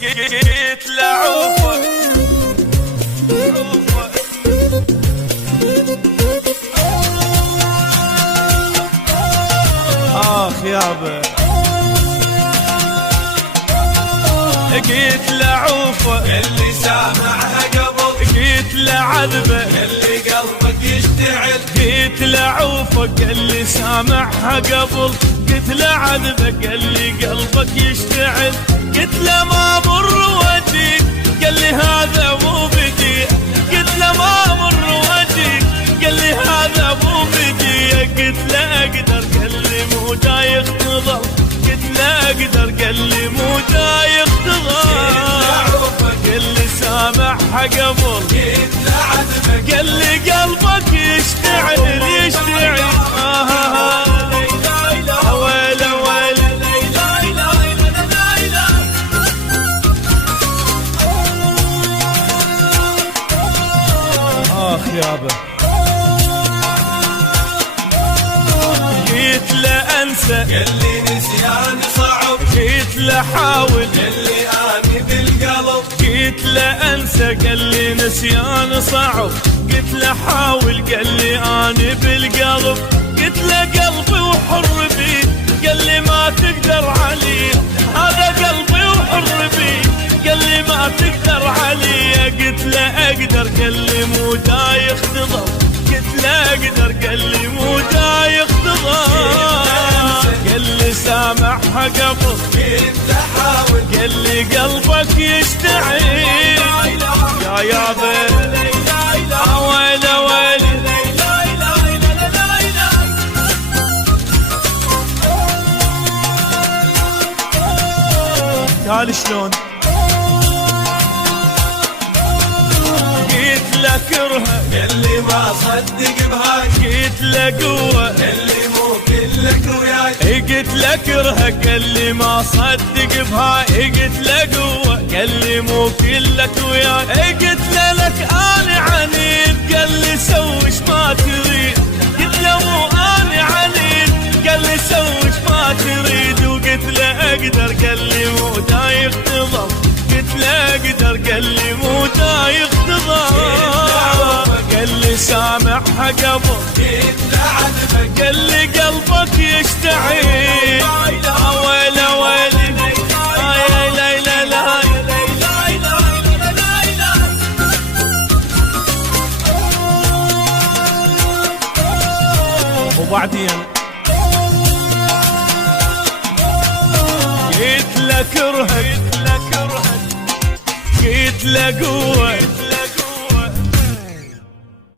جيت لعوفك آخ يابا جيت لعوفك اللي سامعها قبل، جيت لعذبه اللي قلبك يشتعل، جيت لعوفك اللي سامعها قبل، قلت لعذبك اللي قلبك يشتعل، قلت له ما مر وجهك قال لي هذا مو بدي، قلت له ما مر وجهك قال لي هذا مو بدي، قلت له اقدر قال لي مو دايخ تظل، قلت له اقدر قال لي مو دايخ تظل، قال لي سامعها قبل جيت لعذبك قال لي قلبك يشتعل يشتعل ويلي ويلي آخ يابا جيت لأنسى قال لي نسيان صعب، جيت لحاول قال لي اني بالقلب، جيت لأنسى قال لي نسيان صعب، قلت له حاول قال لي أنا بالقلب، قلت له قلبي وحر بي قال لي ما تقدر عليه، هذا قلبي وحر بي قال لي ما تقدر عليه، قلت له أقدر قال لي مو دايخ تظل، قلت له أقدر قال لي مو دايخ تظل، قال لي سامعها قبل جيت لحاول قال لي قلبك يشتعل يا يابا ويلي ويلي تعال شلون جيت لكرهه قال لي ما صدق بهاي، جيت لقوه قال لي مو كلك وياي، قلت لكرهه قال لي ما صدق بهاي، قلت له قوه قال لي مو كلك وياي، قلت له لك انا عنيد قال لي سويش ما تريد، قلت له مو انا عنيد قال لي سويش ما تريد، وقلت له اقدر قال لي مو دايخ تظل، قلت له اقدر قال لي مو دايخ تظل، قال لي سامعها قبل جيت لعذبك قال لي قلبك يشتعل ويلي ويلي لا لا لا لا وبعدين جيت لكرهك جيت لقوه